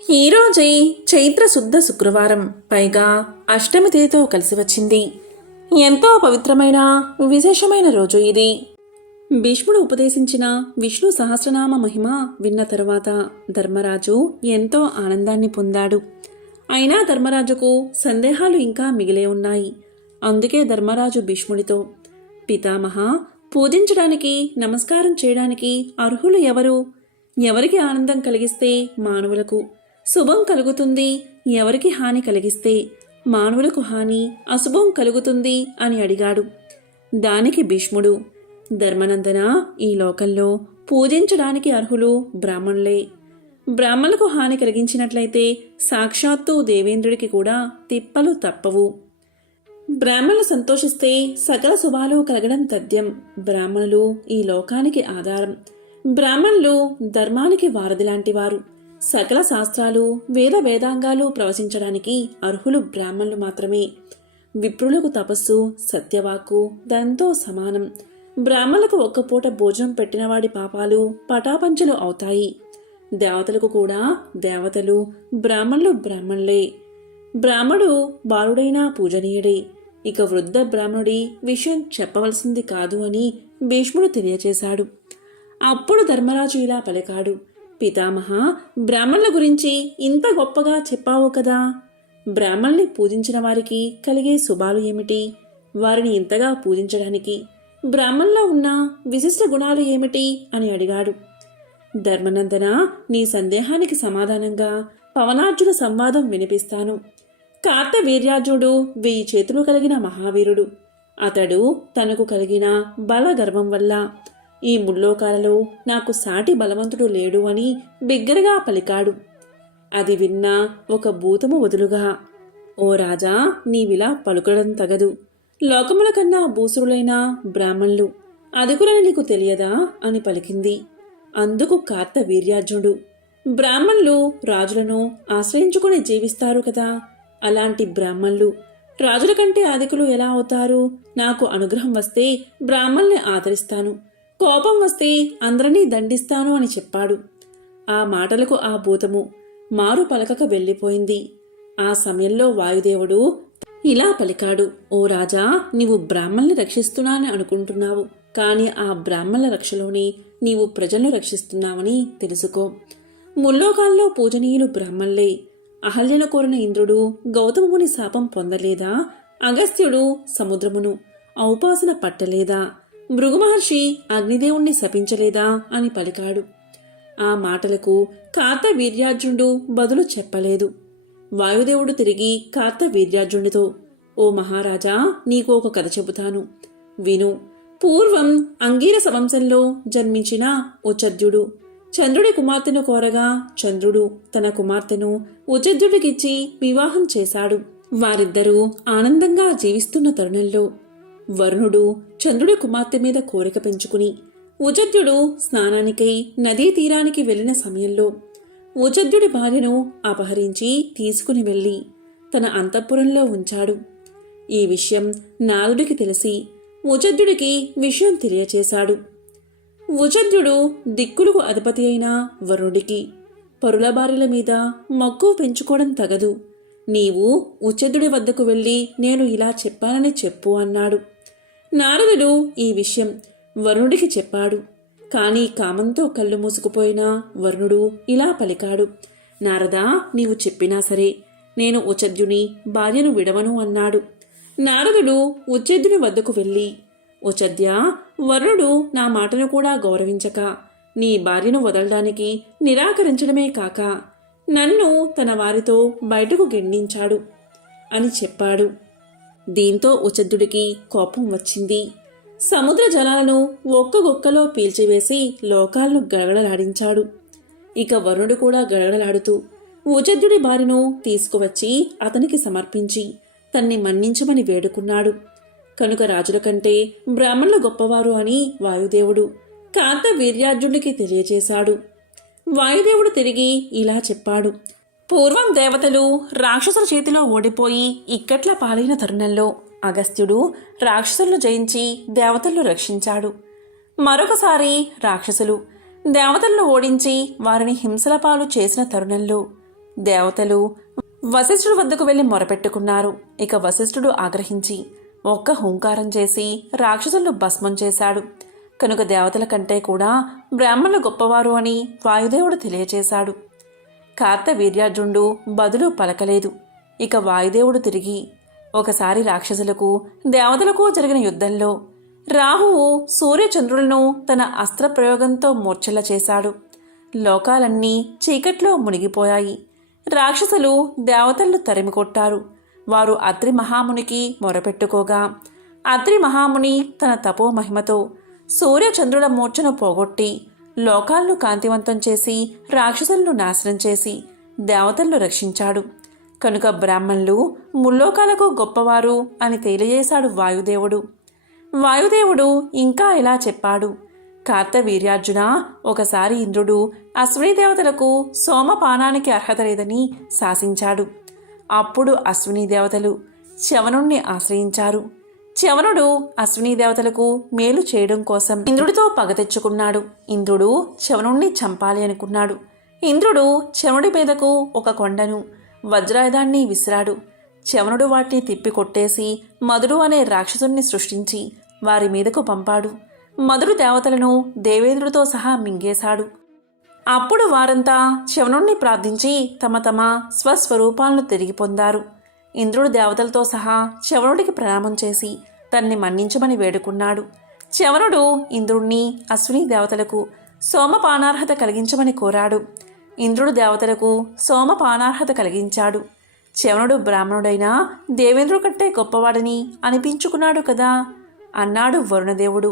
ఈరోజే చైత్ర శుద్ధ శుక్రవారం, పైగా అష్టమి తిథితో కలిసి వచ్చింది. ఎంతో పవిత్రమైన విశేషమైన రోజు ఇది. భీష్ముడు ఉపదేశించిన విష్ణు సహస్రనామ మహిమ విన్న తరువాత ధర్మరాజు ఎంతో ఆనందాన్ని పొందాడు. అయినా ధర్మరాజుకు సందేహాలు ఇంకా మిగిలే ఉన్నాయి. అందుకే ధర్మరాజు భీష్ముడితో, పితామహ, పూజించడానికి నమస్కారం చేయడానికి అర్హులు ఎవరు? ఎవరికి ఆనందం కలిగిస్తే మానవులకు శుభం కలుగుతుంది, ఎవరికి హాని కలిగిస్తే మానవులకు హాని అశుభం కలుగుతుంది అని అడిగాడు. దానికి భీష్ముడు, ధర్మనందన, ఈ లోకంలో పూజించడానికి అర్హులు బ్రాహ్మణులే. బ్రాహ్మణులకు హాని కలిగించినట్లయితే సాక్షాత్తు దేవేంద్రుడికి కూడా తిప్పలు తప్పవు. బ్రాహ్మణులు సంతోషిస్తే సకల శుభాలు కలగడం తథ్యం. బ్రాహ్మణులు ఈ లోకానికి ఆధారం. బ్రాహ్మణులు ధర్మానికి వారధి లాంటివారు. సకల శాస్త్రాలు వేదాంగాలు ప్రవచించడానికి అర్హులు బ్రాహ్మణులు మాత్రమే. విప్రులకు తపస్సు, సత్యవాక్కు దంతో సమానం. బ్రాహ్మణులకు ఒక్కపూట భోజనం పెట్టినవాడి పాపాలు పటాపంచలు అవుతాయి. దేవతలకు కూడా దేవతలు, బ్రాహ్మణులు బ్రాహ్మణులే. బ్రాహ్మడు బాలుడైనా పూజనీయుడే. ఇక వృద్ధ బ్రాహ్మణుడి విషయం చెప్పవలసింది కాదు అని భీష్ముడు తెలియచేశాడు. అప్పుడు ధర్మరాజు ఇలా పలికాడు, పితామహ, బ్రాహ్మణుల గురించి ఇంత గొప్పగా చెప్పావు కదా. బ్రాహ్మణుల్ని పూజించిన వారికి కలిగే శుభాలు ఏమిటి? వారిని ఇంతగా పూజించడానికి బ్రాహ్మణుల్లో ఉన్న విశిష్ట గుణాలు ఏమిటి అని అడిగాడు. ధర్మనందన, నీ సందేహానికి సమాధానంగా పవనార్జున సంవాదం వినిపిస్తాను. కార్తవీర్యార్జునుడు 1000 చేతులు కలిగిన మహావీరుడు. అతడు తనకు కలిగిన బల గర్వం వల్ల ఈ ముల్లోకాలలో నాకు సాటి బలవంతుడు లేడు అని బిగ్గరగా పలికాడు. అది విన్న ఒక భూతము వదులుగా, ఓ రాజా, నీవిలా పలుకడం తగదు. లోకముల కన్నా భూసురులైన బ్రాహ్మణులు అధికులని నీకు తెలియదా అని పలికింది. అందుకు కార్తవీర్యార్జునుడు, బ్రాహ్మణులు రాజులను ఆశ్రయించుకుని జీవిస్తారు కదా. అలాంటి బ్రాహ్మణులు రాజుల కంటే అధికులు ఎలా అవుతారు? నాకు అనుగ్రహం వస్తే బ్రాహ్మణుల్ని ఆదరిస్తాను, కోపం వస్తే అందరినీ దండిస్తాను అని చెప్పాడు. ఆ మాటలకు ఆ భూతము మారు పలకక వెళ్ళిపోయింది. ఆ సమయంలో వాయుదేవుడు ఇలా పలికాడు, ఓ రాజా, నీవు బ్రాహ్మణుల్ని రక్షిస్తున్నానని అనుకుంటున్నావు, కాని ఆ బ్రాహ్మణుల రక్షలోనే నీవు ప్రజలను రక్షిస్తున్నావని తెలుసుకో. ముల్లోకాల్లో పూజనీయులు బ్రాహ్మణులే. అహల్యను కోరిన ఇంద్రుడు గౌతముని శాపం పొందలేదా? అగస్త్యుడు సముద్రమును ఔపాసన పట్టలేదా? భృగుమహర్షి అగ్నిదేవుణ్ణి శపించలేదా అని పలికాడు. ఆ మాటలకు కార్తవీర్యార్జునుడు బదులు చెప్పలేదు. వాయుదేవుడు తిరిగి కార్తవీర్యార్జునుడితో, ఓ మహారాజా, నీకు ఒక కథ చెబుతాను, విను. పూర్వం అంగీరస వంశంలో జన్మించిన ఉచధ్యుడు చంద్రుడి కుమార్తెను కోరగా చంద్రుడు తన కుమార్తెను ఉచధ్యుడికిచ్చి వివాహం చేశాడు. వారిద్దరూ ఆనందంగా జీవిస్తున్న తరుణంలో వరుణుడు చంద్రుడి కుమార్తె మీద కోరిక పెంచుకుని ఉచధ్యుడు స్నానానికై నదీ తీరానికి వెళ్లిన సమయంలో ఉచధ్యుడి భార్యను అపహరించి తీసుకుని వెళ్లి తన అంతఃపురంలో ఉంచాడు. ఈ విషయం నారదుడికి తెలిసి ఉచధ్యుడికి విషయం తెలియచేశాడు. ఉచధ్యుడు దిక్కులకు అధిపతి అయిన వరుణుడికి, పరుల భార్యల మీద మక్కువ పెంచుకోవడం తగదు. నీవు ఉచధ్యుడి వద్దకు వెళ్లి నేను ఇలా చెప్పానని చెప్పు అన్నాడు. నారదుడు ఈ విషయం వరుణుడికి చెప్పాడు. కాని కామంతో కళ్ళు మూసుకుపోయిన వరుణుడు ఇలా పలికాడు, నారదా, నీవు చెప్పినా సరే నేను ఉచధ్యుని భార్యను విడవను అన్నాడు. నారదుడు ఉచధ్యుని వద్దకు వెళ్ళి, ఉచధ్య, వరుణుడు నా మాటను కూడా గౌరవించక నీ భార్యను వదలడానికి నిరాకరించడమే కాక నన్ను తన వారితో బయటకు గెండించాడు అని చెప్పాడు. దీంతో ఉచధ్యుడికి కోపం వచ్చింది. సముద్ర జలాలను ఒక్కగొక్కలో పీల్చివేసి లోకాలను గడగడలాడించాడు. ఇక వరుణుడు కూడా గడగడలాడుతూ ఉచధ్యుడి భార్యను తీసుకువచ్చి అతనికి సమర్పించి తన్ని మన్నించమని వేడుకున్నాడు. కనుక రాజుల కంటే బ్రాహ్మణులు గొప్పవారు అని వాయుదేవుడు కార్తవీర్యార్జునుడికి తెలియచేశాడు. వాయుదేవుడు తిరిగి ఇలా చెప్పాడు, పూర్వం దేవతలు రాక్షసుల చేతిలో ఓడిపోయి ఇక్కట్ల పాలైన తరుణంలో అగస్త్యుడు రాక్షసులను జయించి దేవతలను రక్షించాడు. మరొకసారి రాక్షసులు దేవతలను ఓడించి వారిని హింసల పాలు చేసిన తరుణంలో దేవతలు వశిష్ఠుడి వద్దకు వెళ్లి మొరపెట్టుకున్నారు. ఇక వశిష్ఠుడు ఆగ్రహించి ఒక్క హుంకారం చేసి రాక్షసులను భస్మం చేశాడు. కనుక దేవతల కంటే కూడా బ్రాహ్మణులు గొప్పవారు అని వాయుదేవుడు తెలియచేశాడు. కార్తవీర్యార్జునుడు బదులు పలకలేదు. ఇక వాయుదేవుడు తిరిగి ఒకసారి రాక్షసులకు దేవతలకు జరిగిన యుద్ధంలో రాహువు సూర్యచంద్రులను తన అస్త్రప్రయోగంతో మూర్ఛల చేశాడు. లోకాలన్నీ చీకట్లో మునిగిపోయాయి. రాక్షసులు దేవతలను తరిమికొట్టారు. వారు అత్రి మహామునికి మొరపెట్టుకోగా అత్రి మహాముని తన తపో మహిమతో సూర్యచంద్రుల మూర్ఛను పోగొట్టి లోకాలను కాంతివంతం చేసి రాక్షసులను నాశనం చేసి దేవతలను రక్షించాడు. కనుక బ్రాహ్మణులు ముల్లోకాలకు గొప్పవారు అని తెలియజేశాడు వాయుదేవుడు. వాయుదేవుడు ఇంకా ఇలా చెప్పాడు. కార్తవీర్యార్జున, ఒకసారి ఇంద్రుడు అశ్విని దేవతలకు సోమపానానికి అర్హత లేదని శాసించాడు. అప్పుడు అశ్విని దేవతలు చ్యవనుణ్ణి ఆశ్రయించారు. చ్యవనుడు అశ్విని దేవతలకు మేలు చేయడం కోసం ఇంద్రుడితో పగ తెచ్చుకున్నాడు. ఇంద్రుడు చ్యవనుణ్ణి చంపాలి అనుకున్నాడు. ఇంద్రుడు చ్యవనుడి మీదకు ఒక కొండను వజ్రాయుధాన్ని విసిరాడు. చ్యవనుడు వాటిని తిప్పి కొట్టేసి మధుడు అనే రాక్షసుణ్ణి సృష్టించి వారి మీదకు పంపాడు. మధుడు దేవతలను దేవేంద్రుడితో సహా మింగేశాడు. అప్పుడు వారంతా చ్యవనుణ్ణి ప్రార్థించి తమ తమ స్వస్వరూపాలను తిరిగి పొందారు. ఇంద్రుడు దేవతలతో సహా చ్యవనుడికి ప్రణామం చేసి తన్ని మన్నించమని వేడుకున్నాడు. చ్యవనుడు ఇంద్రుణ్ణి అశ్విని దేవతలకు సోమపానార్హత కలిగించమని కోరాడు. ఇంద్రుడు దేవతలకు సోమపానార్హత కలిగించాడు. చ్యవనుడు బ్రాహ్మణుడైనా దేవేంద్రుడి కంటే గొప్పవాడని అనిపించుకున్నాడు కదా అన్నాడు వరుణదేవుడు.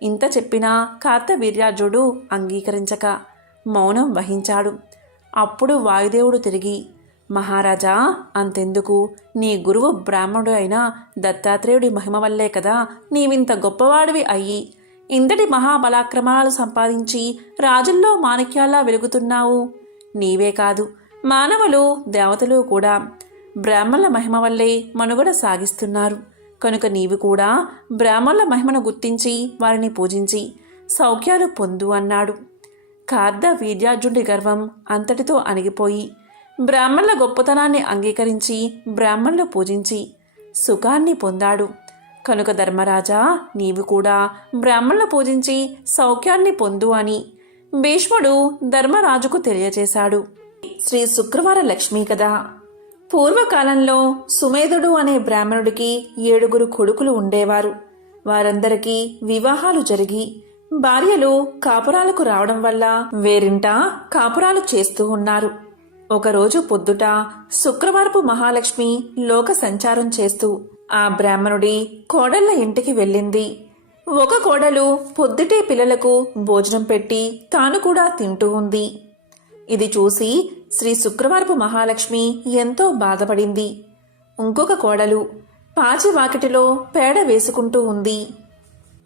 ఇంత చెప్పినా కార్తవీర్యార్జునుడు అంగీకరించక మౌనం వహించాడు. అప్పుడు వాయుదేవుడు తిరిగి, మహారాజా, అంతెందుకు, నీ గురువు బ్రాహ్మణుడు అయిన దత్తాత్రేయుడి మహిమ వల్లే కదా నీవింత గొప్పవాడివి అయ్యి ఇంతటి మహాబలాక్రమాలు సంపాదించి రాజుల్లో మాణిక్యాల్లా వెలుగుతున్నావు. నీవే కాదు, మానవులు దేవతలు కూడా బ్రాహ్మణుల మహిమ వల్లే మనుగడ సాగిస్తున్నారు. కనుక నీవు కూడా బ్రాహ్మణుల మహిమను గుర్తించి వారిని పూజించి సౌఖ్యాలు పొందు అన్నాడు. కార్తవీర్యార్జునుడి గర్వం అంతటితో అణిగిపోయి బ్రాహ్మణుల గొప్పతనాన్ని అంగీకరించి బ్రాహ్మణులు పూజించి సుఖాన్ని పొందాడు. కనుక ధర్మరాజా, నీవు కూడా బ్రాహ్మణులు పూజించి సౌఖ్యాన్ని పొందు అని భీష్ముడు ధర్మరాజుకు తెలియచేశాడు. శ్రీ శుక్రవార లక్ష్మీ కథ. పూర్వకాలంలో సుమేధుడు అనే బ్రాహ్మణుడికి 7 కొడుకులు ఉండేవారు. వారందరికీ వివాహాలు జరిగి భార్యలు కాపురాలకు రావడం వల్ల వేరింట కాపురాలు చేస్తూ ఉన్నారు. ఒకరోజు పొద్దుట శుక్రవారపు మహాలక్ష్మి లోక సంచారం చేస్తూ ఆ బ్రాహ్మణుడి కోడళ్ల ఇంటికి వెళ్ళింది. ఒక కోడలు పొద్దుటే పిల్లలకు భోజనం పెట్టి తాను కూడా తింటూ ఉంది. ఇది చూసి శ్రీ శుక్రవారపు మహాలక్ష్మి ఎంతో బాధపడింది. ఇంకొక కోడలు పాచి వాకిటిలో పేడ వేసుకుంటూ ఉంది.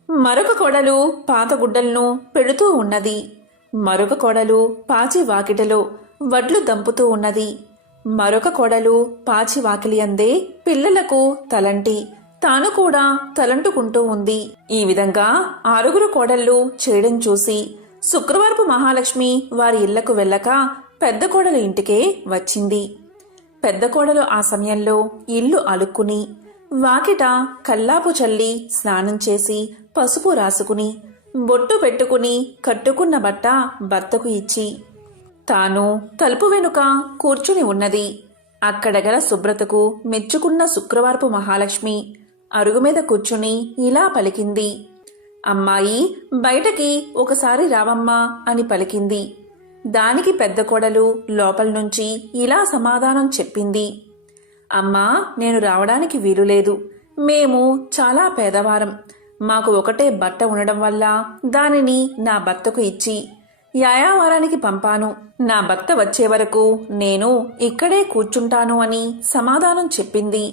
మరొక కోడలు పాత గుడ్డలను పెడుతూ ఉన్నది. మరొక కోడలు పాచి వాకిటిలో వడ్లు దంపుతూ ఉన్నది. మరొక కోడలు పాచి వాకిలి అందే పిల్లలకు తలంటి తాను కూడా తలంటుకుంటూ ఉంది. ఈ విధంగా 6 కోడళ్ళు చేయడం చూసి శుక్రవారపు మహాలక్ష్మి వారి ఇళ్లకు వెళ్ళక పెద్ద కోడలు ఇంటికే వచ్చింది. పెద్ద కోడలు ఆ సమయంలో ఇల్లు అలుక్కుని వాకిట కల్లాపు చల్లి స్నానం చేసి పసుపు రాసుకుని బొట్టు పెట్టుకుని కట్టుకున్న బట్ట భర్తకు ఇచ్చి తాను తలుపు వెనుక కూర్చుని ఉన్నది. అక్కడ గల శుభ్రతకు మెచ్చుకున్న శుక్రవారపు మహాలక్ష్మి అరుగు మీద కూర్చుని ఇలా పలికింది. అమ్మాయి, బయటకి ఒకసారి రావమ్మా అని పలికింది. దానికి పెద్ద కోడలు లోపల నుంచి ఇలా సమాధానం చెప్పింది. అమ్మా, నేను రావడానికి వీలులేదు. మేము చాలా పేదవారం. మాకు ఒకటే బట్ట ఉండడం వల్ల దానిని నా భర్తకు ఇచ్చి యాయావారానికి పంపాను. నా భర్త వచ్చే వరకు నేను ఇక్కడే కూర్చుంటాను అని సమాధానం చెప్పింది.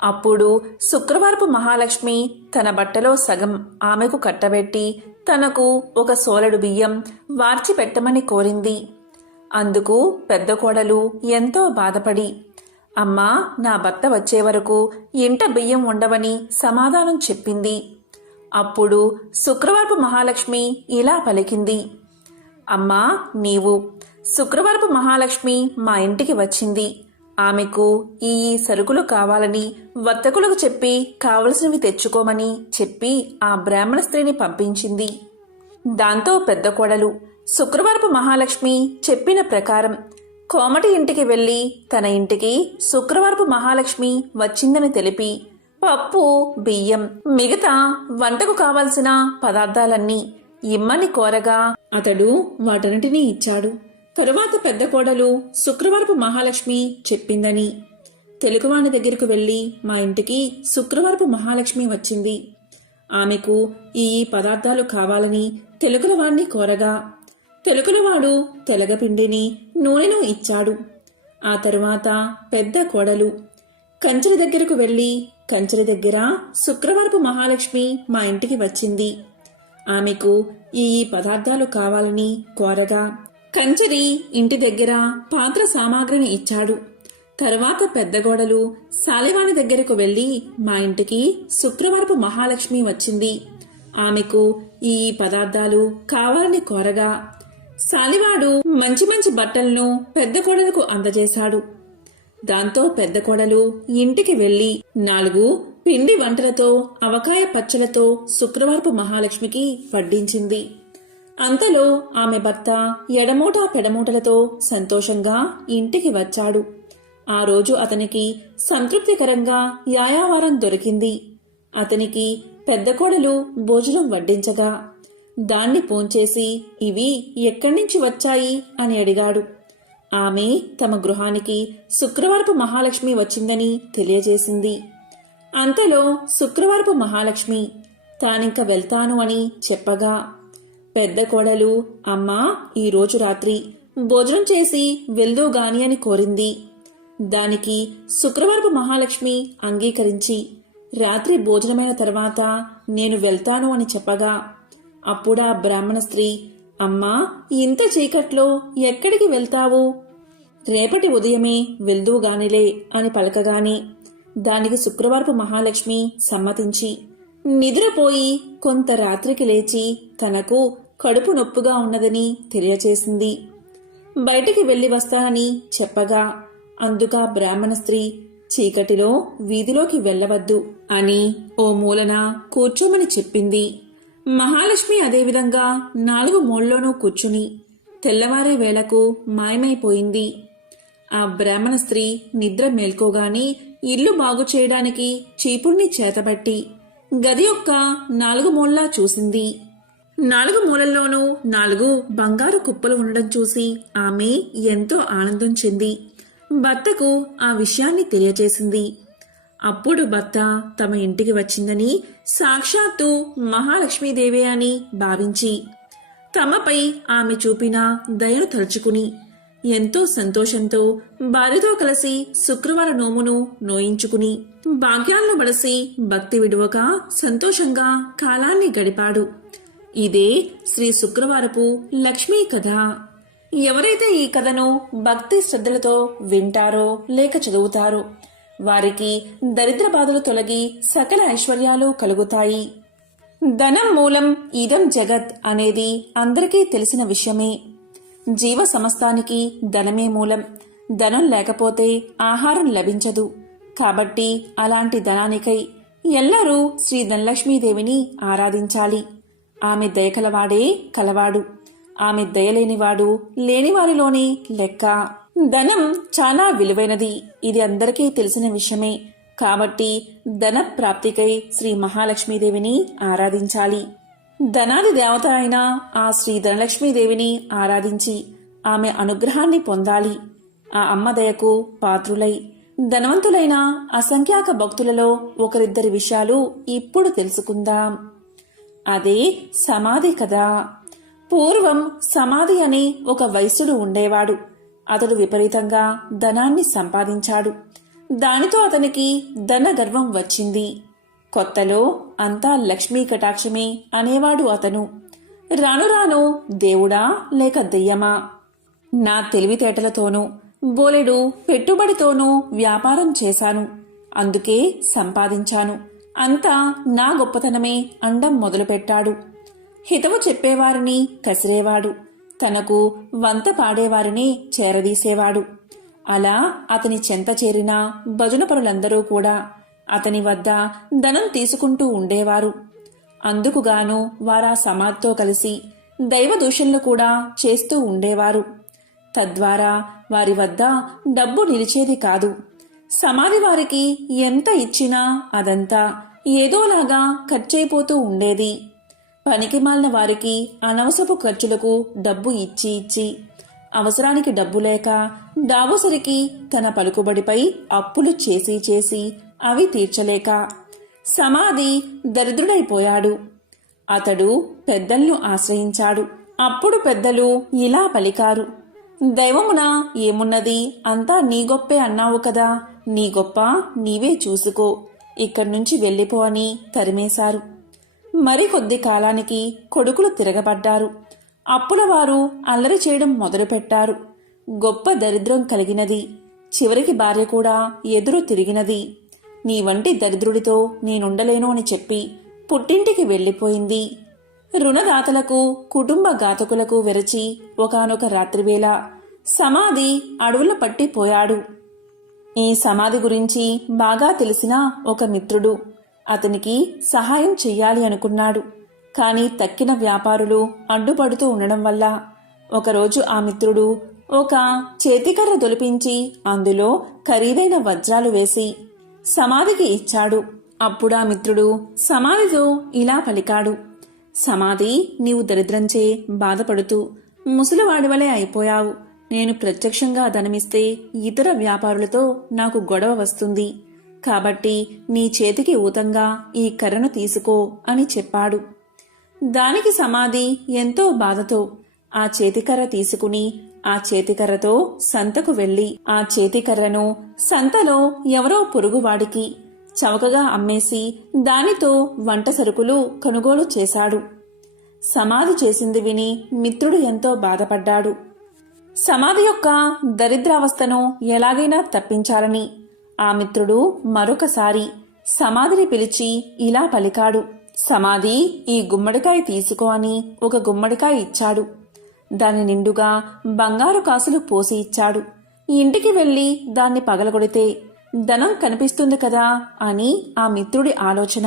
అప్పుడు శుక్రవారపు మహాలక్ష్మి తన బట్టలో సగం ఆమెకు కట్టబెట్టి తనకు ఒక సోలెడు బియ్యం వార్చి పెట్టమని కోరింది. అందుకు పెద్ద కోడలు ఎంతో బాధపడి, అమ్మా, నా భర్త వచ్చే వరకు ఇంట బియ్యం ఉండవని సమాధానం చెప్పింది. అప్పుడు శుక్రవారపు మహాలక్ష్మి ఇలా పలికింది. అమ్మా, నీవు శుక్రవారపు మహాలక్ష్మి మా ఇంటికి వచ్చింది. ఆమెకు ఈ సరుకులు కావాలని వర్తకులకు చెప్పి కావలసినవి తెచ్చుకోమని చెప్పి ఆ బ్రాహ్మణ స్త్రీని పంపించింది. దాంతో పెద్ద కోడలు శుక్రవారపు మహాలక్ష్మి చెప్పిన ప్రకారం కోమటి ఇంటికి వెళ్ళి తన ఇంటికి శుక్రవారపు మహాలక్ష్మి వచ్చిందని తెలిపి పప్పు, బియ్యం, మిగతా వంటకు కావలసిన పదార్థాలన్నీ ఇమ్మని కోరగా అతడు వాటన్నిటినీ ఇచ్చాడు. తరువాత పెద్ద కోడలు శుక్రవారపు మహాలక్ష్మి చెప్పిందని తెలుగువాని దగ్గరకు వెళ్ళి మా ఇంటికి శుక్రవారపు మహాలక్ష్మి వచ్చింది, ఆమెకు ఈ పదార్థాలు కావాలని తెలుగులవాణ్ణి కోరగా తెలుగులవాడు తెలగపిండిని, నూనెను ఇచ్చాడు. ఆ తరువాత పెద్ద కోడలు కంచెల దగ్గరకు వెళ్ళి కంచెల దగ్గర శుక్రవారపు మహాలక్ష్మి మా ఇంటికి వచ్చింది, ఆమెకు ఈ పదార్థాలు కావాలని కోరగా కంచెరి ఇంటి దగ్గర పాత్ర సామాగ్రిని ఇచ్చాడు. తరువాత పెద్దగోడలు సాలివాని దగ్గరకు వెళ్ళి మా ఇంటికి శుక్రవారపు మహాలక్ష్మి వచ్చింది, ఆమెకు ఈ పదార్థాలు కావాలని కోరగా సాలివాడు మంచి మంచి బట్టలను పెద్ద కోడలకు అందజేశాడు. దాంతో పెద్ద కోడలు ఇంటికి వెళ్లి 4 పిండి వంటలతో అవకాయ పచ్చలతో శుక్రవారపు మహాలక్ష్మికి వడ్డించింది. అంతలో ఆమె భర్త ఎడమూట పెడమూటలతో సంతోషంగా ఇంటికి వచ్చాడు. ఆ రోజు అతనికి సంతృప్తికరంగా యాయావారం దొరికింది. అతనికి పెద్ద కోడలు భోజనం వడ్డించగా దాన్ని పోంచేసి ఇవి ఎక్కడి నుంచి వచ్చాయి అని అడిగాడు. ఆమె తమ గృహానికి శుక్రవారపు మహాలక్ష్మి వచ్చిందని తెలియజేసింది. అంతలో శుక్రవారపు మహాలక్ష్మి తానింక వెళ్తాను అని చెప్పగా పెద్ద కోడలు అమ్మా ఈరోజు రాత్రి భోజనం చేసి వెళ్దూగాని అని కోరింది. దానికి శుక్రవారపు మహాలక్ష్మి అంగీకరించి రాత్రి భోజనమైన తర్వాత నేను వెళ్తాను అని చెప్పగా అప్పుడా బ్రాహ్మణ స్త్రీ అమ్మా ఇంత చీకట్లో ఎక్కడికి వెళ్తావు, రేపటి ఉదయమే వెళ్దూగానిలే అని పలకగానే దానికి శుక్రవారపు మహాలక్ష్మి సమ్మతించి నిద్రపోయి కొంత రాత్రికి లేచి తనకు కడుపు నొప్పుగా ఉన్నదని తెలియచేసింది. బయటికి వెళ్లి వస్తానని చెప్పగా అందుక బ్రాహ్మణ స్త్రీ చీకటిలో వీధిలోకి వెళ్లవద్దు అని ఓ మూలన కూర్చోమని చెప్పింది. మహాలక్ష్మి అదేవిధంగా 4 మూలలోనూ కూర్చుని తెల్లవారే వేళకు మాయమైపోయింది. ఆ బ్రాహ్మణ స్త్రీ నిద్ర మేల్కోగాని ఇల్లు బాగు చేయడానికి చీపుర్ని చేతబట్టి గది యొక్క 4 మూలలా చూసింది. 4 మూలల్లోనూ 4 బంగారు కుప్పలు ఉండడం చూసి ఆమె ఎంతో ఆనందం చెంది భర్తకు ఆ విషయాన్ని తెలియజేసింది. అప్పుడు భర్త తమ ఇంటికి వచ్చిందని సాక్షాత్తు మహాలక్ష్మీదేవే అని భావించి తమపై ఆమె చూపిన దయను తలుచుకుని ఎంతో సంతోషంతో భార్యతో కలిసి శుక్రవార నోమును నోయించుకుని భాగ్యాలను బడసి భక్తి విడువక సంతోషంగా కాలాన్ని గడిపాడు. ఇదే శ్రీ శుక్రవారపు లక్ష్మీ కథ. ఎవరైతే ఈ కథను భక్తి శ్రద్ధలతో వింటారో లేక చదువుతారో వారికి దరిద్ర బాధలు తొలగి సకల ఐశ్వర్యాలు కలుగుతాయి. ధనం మూలం ఇదం జగత్ అనేది అందరికీ తెలిసిన విషయమే. జీవ సమస్తానికి ధనమే మూలం. ధనం లేకపోతే ఆహారం లభించదు. కాబట్టి అలాంటి ధనానికై ఎల్లరూ శ్రీ ధనలక్ష్మీదేవిని ఆరాధించాలి. ఆమె దయకలవాడే కలవాడు, ఆమె దయలేనివాడు లేనివారిలోని లెక్క. ధనం చాలా విలువైనది, ఇది అందరికీ తెలిసిన విషయమే. కాబట్టి ధన ప్రాప్తికై శ్రీ మహాలక్ష్మీదేవిని ఆరాధించాలి. ధనాది దేవత అయిన ఆ శ్రీ ధనలక్ష్మీదేవిని ఆరాధించి ఆమె అనుగ్రహాన్ని పొందాలి. ఆ అమ్మ దయకు పాత్రులై ధనవంతులైన అసంఖ్యాక భక్తులలో ఒకరిద్దరి విషయాలు ఇప్పుడు తెలుసుకుందాం. అదే సమాధి కదా. పూర్వం సమాధి అని ఒక వైశ్యుడు ఉండేవాడు. అతడు విపరీతంగా ధనాన్ని సంపాదించాడు. దానితో అతనికి ధన గర్వం వచ్చింది. కొత్తలో అంతా లక్ష్మీ కటాక్షమే అనేవాడు అతను. రాను రాను దేవుడా లేక దెయ్యమా, నా తెలివితేటలతోనూ బోలెడు పెట్టుబడితోనూ వ్యాపారం చేశాను, అందుకే సంపాదించాను, అంతా నా గొప్పతనమే అండం మొదలుపెట్టాడు. హితవు చెప్పేవారిని కసిరేవాడు. తనకు వంత పాడేవారిని చేరదీసేవాడు. అలా అతని చెంత చేరిన భజనపరులందరూ కూడా అతని వద్ద ధనం తీసుకుంటూ ఉండేవారు. అందుకుగాను వారా సమాధితో కలిసి దైవదూషణలు కూడా చేస్తూ ఉండేవారు. తద్వారా వారి వద్ద డబ్బు నిలిచేది కాదు. సమాధి వారికి ఎంత ఇచ్చినా అదంతా ఏదోలాగా ఖర్చయిపోతూ ఉండేది. పనికిమాలిన వారికి అనవసరపు ఖర్చులకు డబ్బు ఇచ్చి ఇచ్చి అవసరానికి డబ్బు లేక దావసరికి తన పలుకుబడిపై అప్పులు చేసి చేసి అవి తీర్చలేక సమాధి దరిద్రుడైపోయాడు. అతడు పెద్దలను ఆశ్రయించాడు. అప్పుడు పెద్దలు ఇలా పలికారు: దైవమున ఏమున్నది, అంతా నీ గొప్పే అన్నావు కదా, నీ గొప్ప నీవే చూసుకో, ఇక్కడి నుంచి వెళ్ళిపో అని తరిమేశారు. మరికొద్ది కాలానికి కొడుకులు తిరగబడ్డారు. అప్పులవారు అల్లరి చేయడం మొదలుపెట్టారు. గొప్ప దరిద్రం కలిగినది. చివరికి భార్య కూడా ఎదురు తిరిగినది. నీ వంటి దరిద్రుడితో నేనుండలేను అని చెప్పి పుట్టింటికి వెళ్ళిపోయింది. రుణదాతలకు కుటుంబ ఘాతకులకు వెరచి ఒకానొక రాత్రివేళ సమాధి అడవుల పట్టిపోయాడు. ఈ సమాధి గురించి బాగా తెలిసిన ఒక మిత్రుడు అతనికి సహాయం చెయ్యాలి అనుకున్నాడు. కానీ తక్కిన వ్యాపారులు అడ్డుపడుతూ ఉండడం వల్ల ఒకరోజు ఆ మిత్రుడు ఒక చేతికర్ర దొలిపించి అందులో ఖరీదైన వజ్రాలు వేసి సమాధికి ఇచ్చాడు. అప్పుడా మిత్రుడు సమాధితో ఇలా పలికాడు: సమాధి, నీవు దరిద్రంచే బాధపడుతూ ముసలివాడివలే అయిపోయావు. నేను ప్రత్యక్షంగా ధనమిస్తే ఇతర వ్యాపారులతో నాకు గొడవ వస్తుంది. కాబట్టి నీ చేతికి ఊతంగా ఈ కర్రను తీసుకో అని చెప్పాడు. దానికి సమాధి ఎంతో బాధతో ఆ చేతికర్ర తీసుకుని ఆ చేతికర్రతో సంతకు వెళ్లి ఆ చేతికర్రను సంతలో ఎవరో పొరుగువాడికి చవకగా అమ్మేసి దానితో వంట సరుకులు కొనుగోలు చేశాడు. సమాధి చేసింది విని మిత్రుడు ఎంతో బాధపడ్డాడు. సమాధి యొక్క దరిద్రావస్థను ఎలాగైనా తప్పించాలని ఆ మిత్రుడు మరొకసారి సమాధిని పిలిచి ఇలా పలికాడు: సమాధి, ఈ గుమ్మడికాయ తీసుకో అని ఒక గుమ్మడికాయ ఇచ్చాడు. దాని నిండుగా బంగారు కాసులు పోసి ఇచ్చాడు. ఇంటికి వెళ్లి దాన్ని పగలగొడితే ధనం కనిపిస్తుంది కదా అని ఆ మిత్రుడి ఆలోచన.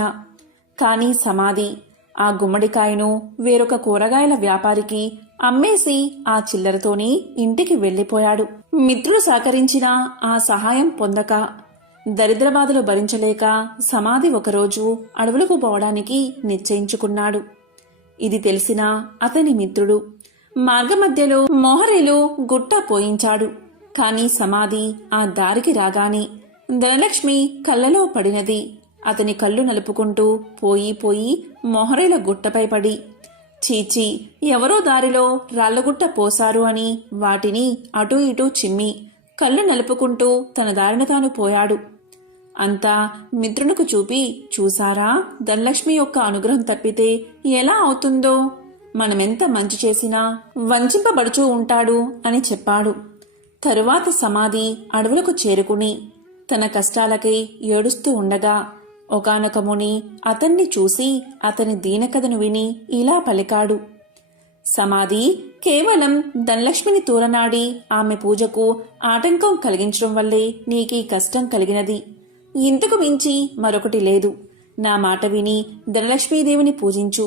కాని సమాధి ఆ గుమ్మడికాయను వేరొక కూరగాయల వ్యాపారికి అమ్మేసి ఆ చిల్లరతోనే ఇంటికి వెళ్లిపోయాడు. మిత్రుడు సహకరించిన ఆ సహాయం పొందక దరిద్రబాధలు భరించలేక సమాధి ఒకరోజు అడవులకు పోవడానికి నిశ్చయించుకున్నాడు. ఇది తెలిసిన అతని మిత్రుడు మార్గమధ్యలో మోహరేలు గుట్ట పోయించాడు. కాని సమాధి ఆ దారికి రాగానే ధనలక్ష్మి కళ్ళలో పడినది. అతని కళ్ళు నలుపుకుంటూ పోయి పోయి మొహరేల గుట్టపై పడి, చీచి, ఎవరో దారిలో రాళ్లగుట్ట పోశారు అని వాటిని అటూ ఇటూ చిమ్మి కళ్ళు నలుపుకుంటూ తన దారిన తాను పోయాడు. అంతా మిత్రునికి చూపి, చూసారా, ధనలక్ష్మి యొక్క అనుగ్రహం తప్పితే ఎలా అవుతుందో, మనమెంత మంచి చేసినా వంచింపబడుచూ ఉంటాడు అని చెప్పాడు. తరువాత సమాధి అడవులకు చేరుకుని తన కష్టాలకై ఏడుస్తూ ఉండగా ఒకానొక ముని అతన్ని చూసి అతని దీనకథను విని ఇలా పలికాడు: సమాధి, కేవలం ధనలక్ష్మిని తూలనాడి ఆమె పూజకు ఆటంకం కలిగించడం వల్లే నీకీ కష్టం కలిగినది. ఇంతకు మించి మరొకటి లేదు. నా మాట విని ధనలక్ష్మీదేవిని పూజించు.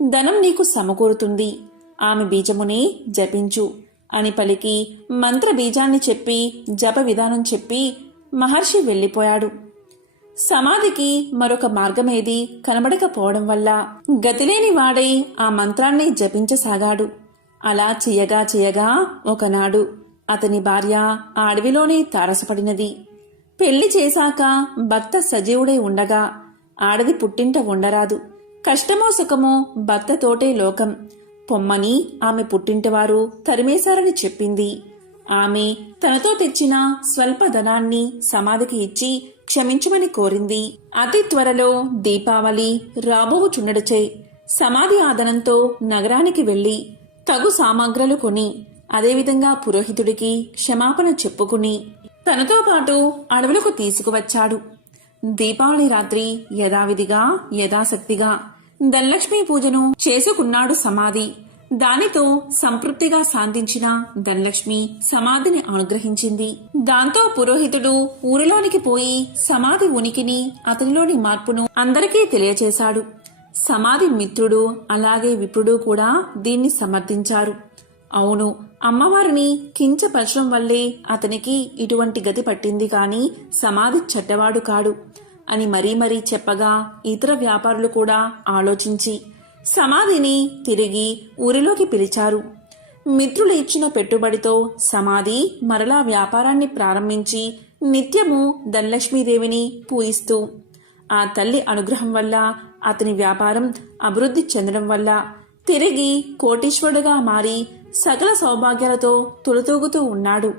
ధనం నీకు సమకూరుతుంది. ఆమె బీజమునే జపించు అని పలికి మంత్ర బీజాన్ని చెప్పి జప విధానం చెప్పి మహర్షి వెళ్ళిపోయాడు. సమాధికి మరొక మార్గమేది కనబడకపోవడం వల్ల గతిలేని వాడై ఆ మంత్రాన్ని జపించసాగాడు. అలా చేయగా చేయగా ఒకనాడు అతని భార్య ఆ అడవిలోనే తారసపడినది. పెళ్లి చేశాక భర్త సజీవుడై ఉండగా ఆడది పుట్టింట ఉండరాదు. కష్టమో సుఖమో భర్తతోటే లోకం పొమ్మని ఆమె పుట్టింటివారు తరిమేశారని చెప్పింది. ఆమె తనతో తెచ్చిన స్వల్ప ధనాన్ని సమాధికి ఇచ్చి క్షమించమని కోరింది. అతి త్వరలో దీపావళి రాబోవుచుండడచే సమాధి ఆదనంతో నగరానికి వెళ్లి తగు సామాగ్రలు కొని అదేవిధంగా పురోహితుడికి క్షమాపణ చెప్పుకుని తనతో పాటు అడవులకు తీసుకువచ్చాడు. దీపావళి రాత్రి యథావిధిగా యథాశక్తిగా ధనలక్ష్మీ పూజను చేసుకున్నాడు సమాధి. దానితో సంతృప్తిగా శాంతించిన ధనలక్ష్మి సమాధిని అనుగ్రహించింది. దాంతో పురోహితుడు ఊరిలోనికి పోయి సమాధి ఉనికిని, అతనిలోని మార్పును అందరికీ తెలియచేశాడు. సమాధి మిత్రుడు అలాగే విప్రుడు కూడా దీన్ని సమర్థించారు. అవును, అమ్మవారిని కించపరచడం వల్లే అతనికి ఇటువంటి గతి పట్టింది కాని సమాధి చెడ్డవాడు కాడు అని మరీ చెప్పగా ఇతర వ్యాపారులు కూడా ఆలోచించి సమాధిని తిరిగి ఊరిలోకి పిలిచారు. మిత్రులు ఇచ్చిన పెట్టుబడితో సమాధి మరలా వ్యాపారాన్ని ప్రారంభించి నిత్యము ధనలక్ష్మీదేవిని పూజిస్తూ ఆ తల్లి అనుగ్రహం వల్ల అతని వ్యాపారం అభివృద్ధి చెందడం వల్ల తిరిగి కోటీశ్వరుడుగా మారి సకల సౌభాగ్యాలతో తులతూగుతూ ఉన్నాడు.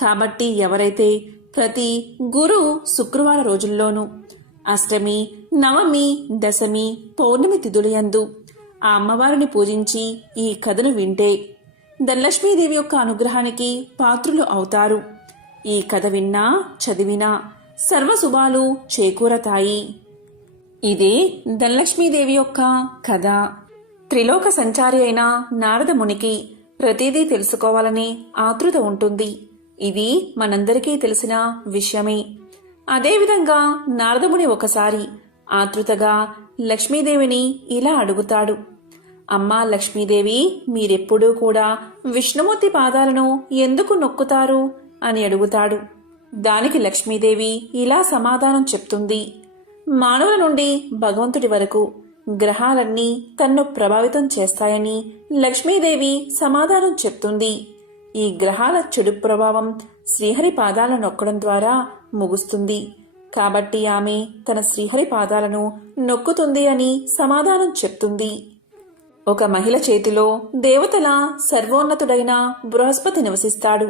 కాబట్టి ఎవరైతే ప్రతి గురు శుక్రవార రోజుల్లోనూ అష్టమి, నవమి, దశమి, పౌర్ణమి తిథులయందు ఆ అమ్మవారిని పూజించి ఈ కథను వింటే ధనలక్ష్మీదేవి యొక్క అనుగ్రహానికి పాత్రులు అవుతారు. ఈ కథ విన్నా చదివినా సర్వశుభాలు చేకూరతాయి. ఇదే ధనలక్ష్మీదేవి యొక్క కథ. త్రిలోక సంచారి అయిన నారద మునికి ప్రతిదీ తెలుసుకోవాలని ఆతృత ఉంటుంది. ఇది మనందరికీ తెలిసిన విషయమే. అదేవిధంగా నారదముని ఒకసారి ఆతృతగా లక్ష్మీదేవిని ఇలా అడుగుతాడు. అమ్మా లక్ష్మీదేవి, మీరెప్పుడూ కూడా విష్ణుమూర్తి పాదాలను ఎందుకు నొక్కుతారు అని అడుగుతాడు. దానికి లక్ష్మీదేవి ఇలా సమాధానం చెప్తుంది. మానవుల నుండి భగవంతుడి వరకు గ్రహాలన్నీ తన్ను ప్రభావితం చేస్తాయని లక్ష్మీదేవి సమాధానం చెప్తుంది. ఈ గ్రహాల చెడు ప్రభావం శ్రీహరి పాదాలను నొక్కడం ద్వారా ముగుస్తుంది. కాబట్టి ఆమె తన శ్రీహరి పాదాలను నొక్కుతుంది అని సమాధానం చెప్తుంది. ఒక మహిళ చేతిలో దేవతల సర్వోన్నతుడైన బృహస్పతి నివసిస్తాడు.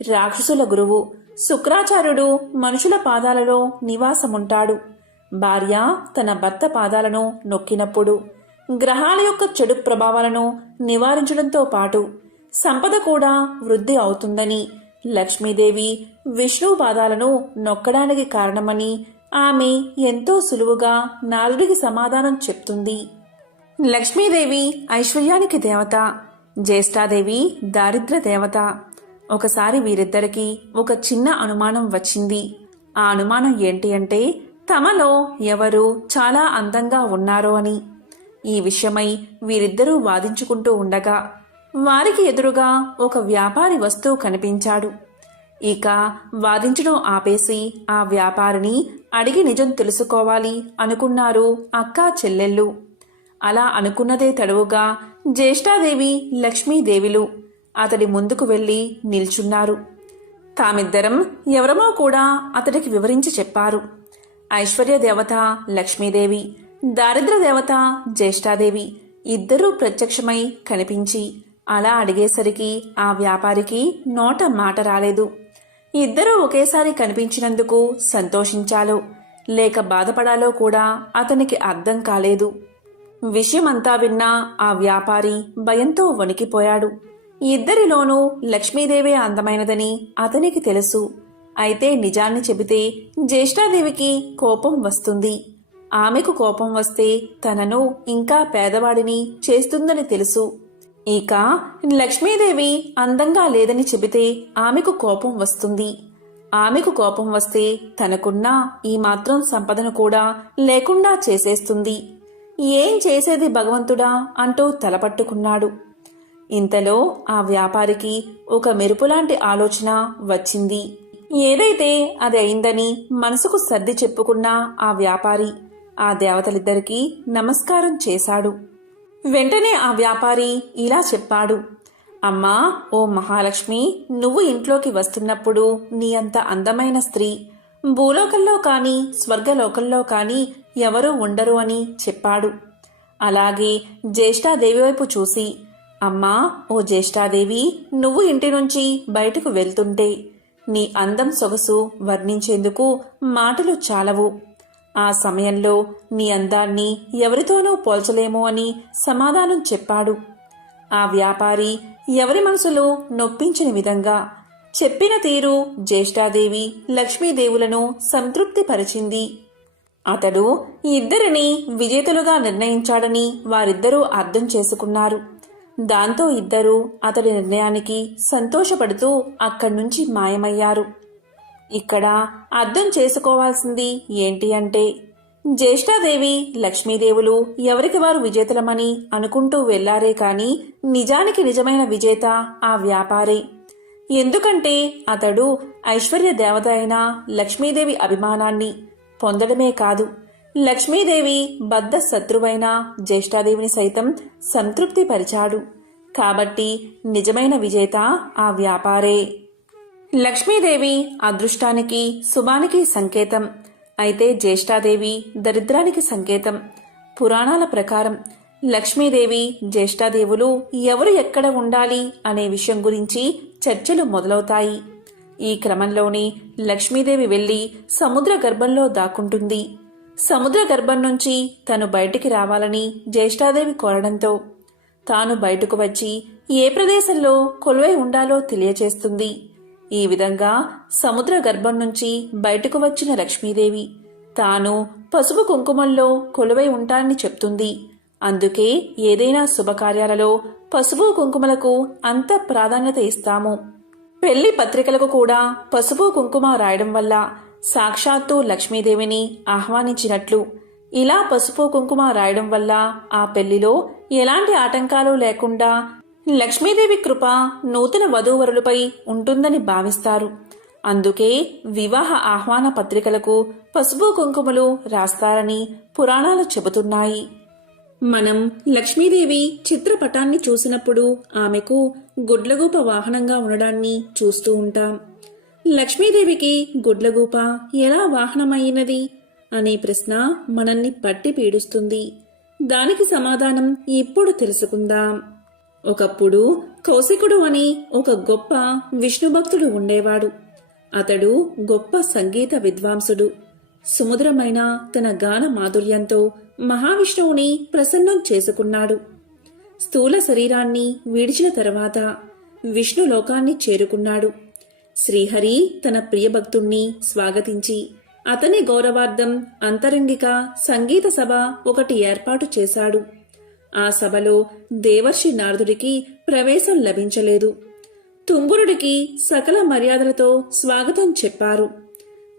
రాక్షసుల గురువు శుక్రాచార్యుడు మనుషుల పాదాలలో నివాసముంటాడు. భార్య తన భర్త పాదాలను నొక్కినప్పుడు గ్రహాల యొక్క చెడు ప్రభావాలను నివారించడంతో పాటు సంపద కూడా వృద్ధి అవుతుందని లక్ష్మీదేవి విష్ణు పాదాలను నొక్కడానికి కారణమని ఆమె ఎంతో సులువుగా నారదుడికి సమాధానం చెప్తుంది. లక్ష్మీదేవి ఐశ్వర్యానికి దేవత, జ్యేష్ఠాదేవి దారిద్ర్య దేవత. ఒకసారి వీరిద్దరికీ ఒక చిన్న అనుమానం వచ్చింది. ఆ అనుమానం ఏంటి అంటే తమలో ఎవరు చాలా అందంగా ఉన్నారో అని. ఈ విషయమై వీరిద్దరూ వాదించుకుంటూ ఉండగా వారికి ఎదురుగా ఒక వ్యాపారి వస్తువు కనిపించాడు. ఇక వాదించడం ఆపేసి ఆ వ్యాపారిని అడిగి నిజం తెలుసుకోవాలి అనుకున్నారు అక్కా చెల్లెళ్ళు. అలా అనుకున్నదే తడువుగా జ్యేష్ఠాదేవి లక్ష్మీదేవిలు అతడి ముందుకు వెళ్లి నిల్చున్నారు. తామిద్దరం ఎవరమో కూడా అతడికి వివరించి చెప్పారు. ఐశ్వర్య దేవత లక్ష్మీదేవి, దారిద్ర్య దేవత జ్యేష్ఠాదేవి ఇద్దరూ ప్రత్యక్షమై కనిపించి అలా అడిగేసరికి ఆ వ్యాపారికి నోట మాట రాలేదు. ఇద్దరూ ఒకేసారి కనిపించినందుకు సంతోషించాలో లేక బాధపడాలో కూడా అతనికి అర్థం కాలేదు. విషయమంతా విన్నా ఆ వ్యాపారి భయంతో వణికిపోయాడు. ఇద్దరిలోనూ లక్ష్మీదేవే అందమైనదని అతనికి తెలుసు. అయితే నిజాన్ని చెబితే జ్యేష్ఠాదేవికి కోపం వస్తుంది. ఆమెకు కోపం వస్తే తనను ఇంకా పేదవాడిని చేస్తుందని తెలుసు. ఇక లక్ష్మీదేవి అందంగా లేదని చెబితే ఆమెకు కోపం వస్తుంది. ఆమెకు కోపం వస్తే తనకున్న ఈ మాత్రం సంపదను కూడా లేకుండా చేసేస్తుంది. ఏం చేసేది భగవంతుడా అంటూ తలపట్టుకున్నాడు. ఇంతలో ఆ వ్యాపారికి ఒక మెరుపులాంటి ఆలోచన వచ్చింది. ఏదైతే అది అయిందని మనసుకు సర్ది చెప్పుకున్న ఆ వ్యాపారి ఆ దేవతలిద్దరికీ నమస్కారం చేశాడు. వెంటనే ఆ వ్యాపారి ఇలా చెప్పాడు. అమ్మా, ఓ మహాలక్ష్మి, నువ్వు ఇంట్లోకి వస్తున్నప్పుడు నీ అంత అందమైన స్త్రీ భూలోకంలో కాని స్వర్గలోకంలో కాని ఎవరూ ఉండరు అని చెప్పాడు. అలాగే జ్యేష్ఠాదేవి వైపు చూసి, అమ్మా, ఓ జ్యేష్ఠాదేవి, నువ్వు ఇంటి నుంచి బయటకు వెళ్తుంటే నీ అందం సొగసు వర్ణించేందుకు మాటలు చాలవు. ఆ సమయంలో నీ అందాన్ని ఎవరితోనూ పోల్చలేము అని సమాధానం చెప్పాడు. ఆ వ్యాపారి ఎవరి మనసులో నొప్పించిన విధంగా చెప్పిన తీరు జ్యేష్ఠాదేవి లక్ష్మీదేవులను సంతృప్తిపరిచింది. అతడు ఇద్దరిని విజేతలుగా నిర్ణయించాడని వారిద్దరూ అర్థం చేసుకున్నారు. దాంతో ఇద్దరూ అతడి నిర్ణయానికి సంతోషపడుతూ అక్కడి నుంచి మాయమయ్యారు. ఇక్కడ అర్థం చేసుకోవాల్సింది ఏంటి అంటే, జ్యేష్ఠాదేవి లక్ష్మీదేవులు ఎవరికి వారు విజేతలమని అనుకుంటూ వెళ్లారే కాని నిజానికి నిజమైన విజేత ఆ వ్యాపారే. ఎందుకంటే అతడు ఐశ్వర్య దేవత అయిన లక్ష్మీదేవి అభిమానాన్ని పొందడమే కాదు, లక్ష్మీదేవి బద్ధ శత్రువైన జ్యేష్ఠాదేవిని సైతం సంతృప్తిపరిచాడు. కాబట్టి నిజమైన విజేత ఆ వ్యాపారే. లక్ష్మీదేవి అదృష్టానికి శుభానికి సంకేతం, అయితే జ్యేష్ఠాదేవి దరిద్రానికి సంకేతం. పురాణాల ప్రకారం లక్ష్మీదేవి జ్యేష్ఠాదేవులు ఎవరు ఎక్కడ ఉండాలి అనే విషయం గురించి చర్చలు మొదలవుతాయి. ఈ క్రమంలోనే లక్ష్మీదేవి వెళ్లి సముద్ర గర్భంలో దాక్కుంటుంది. సముద్ర గర్భం నుంచి తను బయటికి రావాలని జ్యేష్ఠాదేవి కోరడంతో తాను బయటకు వచ్చి ఏ ప్రదేశంలో కొలువై ఉండాలో తెలియచేస్తుంది. ఈ విధంగా సముద్ర గర్భం నుంచి బయటకు వచ్చిన లక్ష్మీదేవి తాను పసుపు కుంకుమల్లో కొలువై ఉంటానని చెప్తుంది. అందుకే ఏదైనా శుభకార్యాలలో పసుపు కుంకుమలకు అంత ప్రాధాన్యత ఇస్తాము. పెళ్లి పత్రికలకు కూడా పసుపు కుంకుమ రాయడం వల్ల సాక్షాత్తు లక్ష్మీదేవిని ఆహ్వానించినట్లు. ఇలా పసుపు కుంకుమ రాయడం వల్ల ఆ పెళ్లిలో ఎలాంటి ఆటంకాలు లేకుండా లక్ష్మీదేవి కృప నూతన వధూవరులపై ఉంటుందని భావిస్తారు. అందుకే వివాహ ఆహ్వాన పత్రికలకు పసుపు కుంకుమలు రాస్తారని పురాణాలు చెబుతున్నాయి. మనం లక్ష్మీదేవి చిత్రపటాన్ని చూసినప్పుడు ఆమెకు గుడ్లగూప వాహనంగా ఉండడాన్ని చూస్తూ ఉంటాం. లక్ష్మీదేవికి గుడ్లగూప ఎలా వాహనమైనది అనే ప్రశ్న మనల్ని పట్టి పీడిస్తుంది. దానికి సమాధానం ఇప్పుడు తెలుసుకుందాం. ఒకప్పుడు కౌశికుడు అని ఒక గొప్ప విష్ణుభక్తుడు ఉండేవాడు. అతడు గొప్ప సంగీత విద్వాంసుడు. సుమధురమైన తన గాన మాధుర్యంతో మహావిష్ణువుని ప్రసన్నం చేసుకున్నాడు. స్థూల శరీరాన్ని విడిచిన తర్వాత విష్ణు లోకాన్ని చేరుకున్నాడు. శ్రీహరి తన ప్రియభక్తుణ్ణి స్వాగతించి అతని గౌరవార్థం అంతరంగిక సంగీత సభ ఒకటి ఏర్పాటు చేశాడు. ఆ సభలో దేవర్షి నారదుడికి ప్రవేశం లభించలేదు. తుంబురుడికి సకల మర్యాదలతో స్వాగతం చెప్పారు.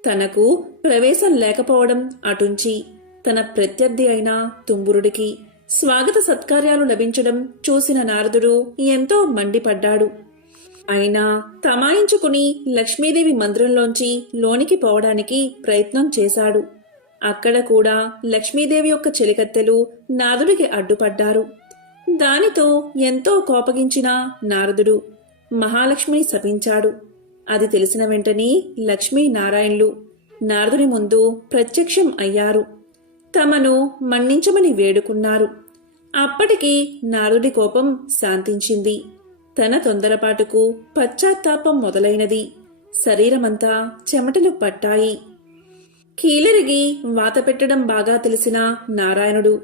తనకు ప్రవేశం లేకపోవడం అటుంచి తన ప్రత్యర్థి అయిన తుంబురుడికి స్వాగత సత్కార్యాలు లభించడం చూసిన నారదుడు ఎంతో మండిపడ్డాడు. అయినా తమాయించుకుని లక్ష్మీదేవి మందిరంలోంచి లోనికి పోవడానికి ప్రయత్నం చేశాడు. అక్కడ కూడా లక్ష్మీదేవి యొక్క చెలికత్తెలు నారదుడికి అడ్డుపడ్డారు. దానితో ఎంతో కోపగించిన నారదుడు మహాలక్ష్మిని శపించాడు. అది తెలిసిన వెంటనే లక్ష్మీనారాయణులు నారదుని ముందు ప్రత్యక్షం అయ్యారు. తమను మన్నించమని వేడుకున్నారు. అప్పటికి నారదుడి కోపం శాంతించింది. తన తొందరపాటుకు పశ్చాత్తాపం మొదలైనది. శరీరమంతా చెమటలు పట్టాయి. కీలరిగి వాత పెట్టడం బాగా తెలిసిన నారాయణుడు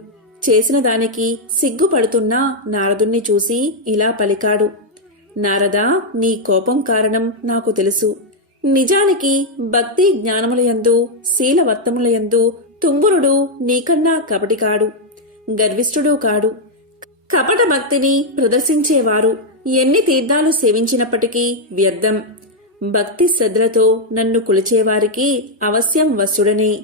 చేసిన దానికి సిగ్గుపడుతున్న నారదుణ్ణి చూసి ఇలా పలికాడు. నారదా, నీ కోపం కారణం నాకు తెలుసు. నిజానికి భక్తి జ్ఞానములయందు శీలవర్తములయందు తుంబురుడు నీకన్నా కపటి కాడు, గర్విష్ఠుడు కాడు. కపట భక్తిని ప్రదర్శించేవారు ఎన్ని తీర్థాలు సేవించినప్పటికీ వ్యర్థం. భక్తి శ్రద్ధలతో నన్ను కొలిచేవారికి అవశ్యం వశుడనే.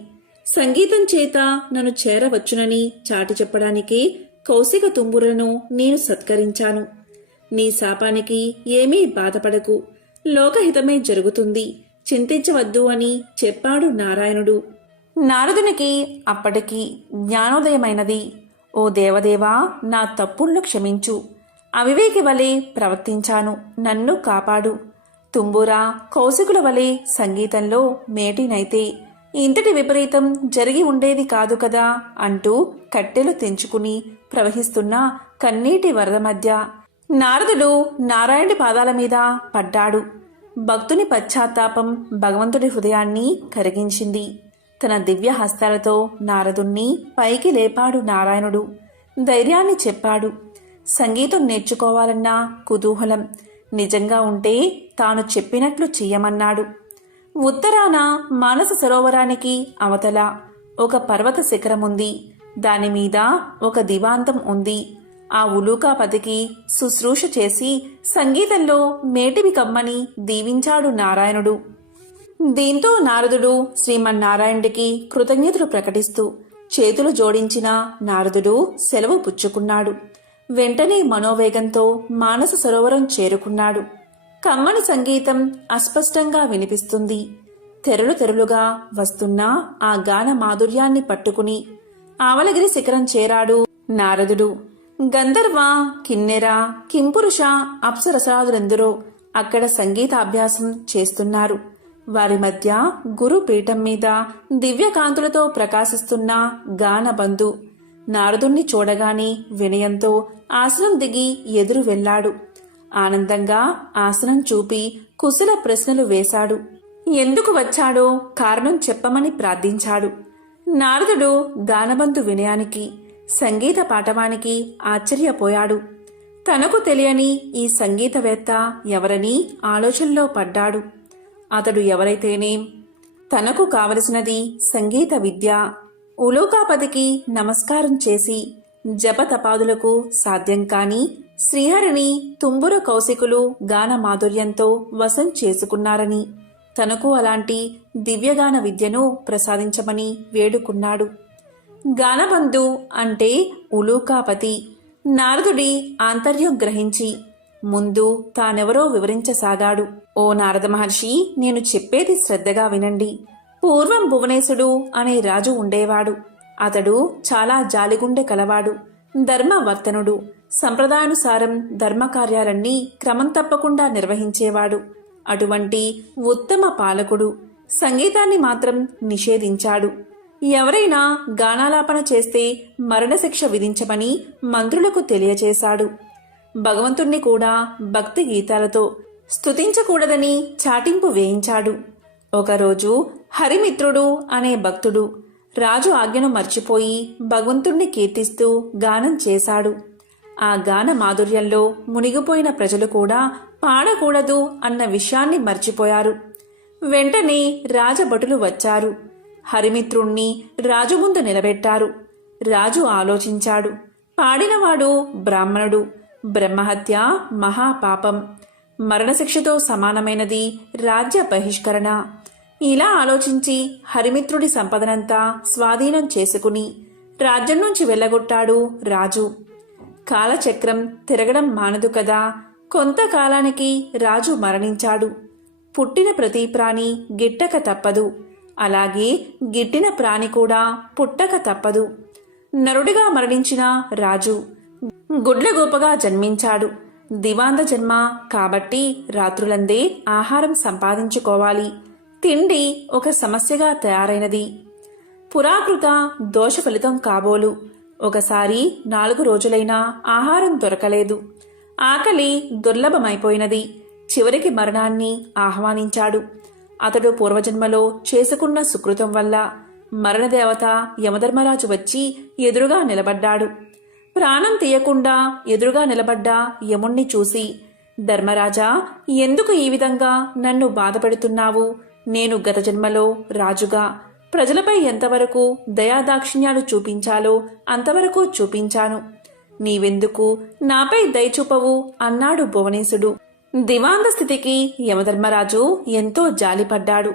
సంగీతం చేత నన్ను చేరవచ్చునని చాటి చెప్పడానికే కౌశిక తుంబురను నేను సత్కరించాను. నీ శాపానికి ఏమీ బాధపడకు, లోకహితమే జరుగుతుంది, చింతించవద్దు అని చెప్పాడు నారాయణుడు. నారదునికి అప్పటికి జ్ఞానోదయమైనది. ఓ దేవదేవా, నా తప్పులను క్షమించు. అవివేకి వలె ప్రవర్తించాను, నన్ను కాపాడు. తుంబురా, కౌశికుల వలె సంగీతంలో మేటినైతే ఇంతటి విపరీతం జరిగి ఉండేది కాదు కదా అంటూ కట్టెలు తెంచుకుని ప్రవహిస్తున్న కన్నీటి వరద మధ్య నారదుడు నారాయణుడి పాదాల మీద పడ్డాడు. భక్తుని పశ్చాత్తాపం భగవంతుడి హృదయాన్ని కరిగించింది. తన దివ్య హస్తాలతో నారదుణ్ణి పైకి లేపాడు నారాయణుడు. ధైర్యాన్ని చెప్పాడు. సంగీతం నేర్చుకోవాలన్న కుతూహలం నిజంగా ఉంటే తాను చెప్పినట్లు చెయ్యమన్నాడు. ఉత్తరాన మానస సరోవరానికి అవతల ఒక పర్వత శిఖరముంది. దానిమీద ఒక దివాంతం ఉంది. ఆ ఉలూకాపతికి శుశ్రూష చేసి సంగీతంలో మేటిమి కమ్మని దీవించాడు నారాయణుడు. దీంతో నారదుడు శ్రీమన్నారాయణుడికి కృతజ్ఞతలు ప్రకటిస్తూ చేతులు జోడించిన నారదుడు సెలవు పుచ్చుకున్నాడు. వెంటనే మనోవేగంతో మానస సరోవరం చేరుకున్నాడు. కమ్మని సంగీతం అస్పష్టంగా వినిపిస్తుంది. తెరలు తెరలుగా వస్తున్న ఆ గాన మాధుర్యాన్ని పట్టుకుని ఆవలగిరి శిఖరం చేరాడు నారదుడు. గంధర్వ, కిన్నెర, కింపురుష, అప్సరసాదులెందరో అక్కడ సంగీతాభ్యాసం చేస్తున్నారు. వారి మధ్య గురు పీఠం మీద దివ్యకాంతులతో ప్రకాశిస్తున్న గానబంధు నారదుణ్ణి చూడగానే వినయంతో ఆసనం దిగి ఎదురు వెళ్లాడు. ఆనందంగా ఆసనం చూపి కుశల ప్రశ్నలు వేశాడు. ఎందుకు వచ్చాడో కారణం చెప్పమని ప్రార్థించాడు. నారదుడు గానబంధు వినయానికి, సంగీత పాఠవానికి ఆశ్చర్యపోయాడు. తనకు తెలియని ఈ సంగీతవేత్త ఎవరని ఆలోచనలో పడ్డాడు. అతడు ఎవరైతేనేం, తనకు కావలసినది సంగీత విద్య. ఉలూకాపతికి నమస్కారం చేసి జపతపాదులకు సాధ్యం కాని శ్రీహరిని తుంబుర కౌశికులు గాన మాధుర్యంతో వశం చేసుకున్నారని, తనకు అలాంటి దివ్యగాన విద్యను ప్రసాదించమని వేడుకున్నాడు. గానబంధు అంటే ఉలూకాపతి. నారదుడి ఆంతర్యం గ్రహించి ముందు తానెవరో వివరించసాగాడు. ఓ నారద మహర్షి, నేను చెప్పేది శ్రద్ధగా వినండి. పూర్వం భువనేశుడు అనే రాజు ఉండేవాడు. అతడు చాలా జాలిగుండె కలవాడు, ధర్మవర్తనుడు. సంప్రదాయానుసారం ధర్మకార్యాలన్నీ క్రమం తప్పకుండా నిర్వహించేవాడు. అటువంటి ఉత్తమ పాలకుడు సంగీతాన్ని మాత్రం నిషేధించాడు. ఎవరైనా గానాలాపన చేస్తే మరణశిక్ష విధించమని మంత్రులకు తెలియచేశాడు. భగవంతుణ్ణి కూడా భక్తి గీతాలతో స్తుతించకూడదని చాటింపు వేయించాడు. ఒకరోజు హరిమిత్రుడు అనే భక్తుడు రాజు ఆజ్ఞను మర్చిపోయి భగవంతుణ్ణి కీర్తిస్తూ గానం చేశాడు. ఆ గాన మాధుర్యంలో మునిగిపోయిన ప్రజలు కూడా పాడకూడదు అన్న విషయాన్ని మర్చిపోయారు. వెంటనే రాజభటులు వచ్చారు. హరిమిత్రుణ్ణి రాజు ముందు నిలబెట్టారు. రాజు ఆలోచించాడు. పాడినవాడు బ్రాహ్మణుడు. బ్రహ్మహత్య మహాపాపం, మరణశిక్షతో సమానమైనది రాజ్య బహిష్కరణ. ఇలా ఆలోచించి హరిమిత్రుడి సంపదనంతా స్వాధీనం చేసుకుని రాజ్యం నుంచి వెళ్ళగొట్టాడు రాజు. కాలచక్రం తిరగడం మానదు కదా. కొంతకాలానికి రాజు మరణించాడు. పుట్టిన ప్రతి ప్రాణి గిట్టక తప్పదు. అలాగే గిట్టిన ప్రాణి కూడా పుట్టక తప్పదు. నరుడిగా మరణించిన రాజు గుడ్లగోపగా జన్మించాడు. దివాంద జన్మ కాబట్టి రాత్రులందే ఆహారం సంపాదించుకోవాలి. తిండి ఒక సమస్యగా తయారైనది. పురాకృత దోష ఫలితం కాబోలు. ఒకసారి 4 రోజులైనా ఆహారం దొరకలేదు. ఆకలి దుర్లభమైపోయినది. చివరికి మరణాన్ని ఆహ్వానించాడు. అతడు పూర్వజన్మలో చేసుకున్న సుకృతం వల్ల మరణదేవత యమధర్మరాజు వచ్చి ఎదురుగా నిలబడ్డాడు. ప్రాణం తీయకుండా ఎదురుగా నిలబడ్డ యముణ్ణి చూసి, ధర్మరాజా, ఎందుకు ఈ విధంగా నన్ను బాధపెడుతున్నావు? నేను గత జన్మలో రాజుగా ప్రజలపై ఎంతవరకు దయాదాక్షిణ్యాలు చూపించాలో అంతవరకు చూపించాను. నీవెందుకు నాపై దయచూపవు అన్నాడు భువనేశుడు. దివాంద స్థితికి యమధర్మరాజు ఎంతో జాలిపడ్డాడు.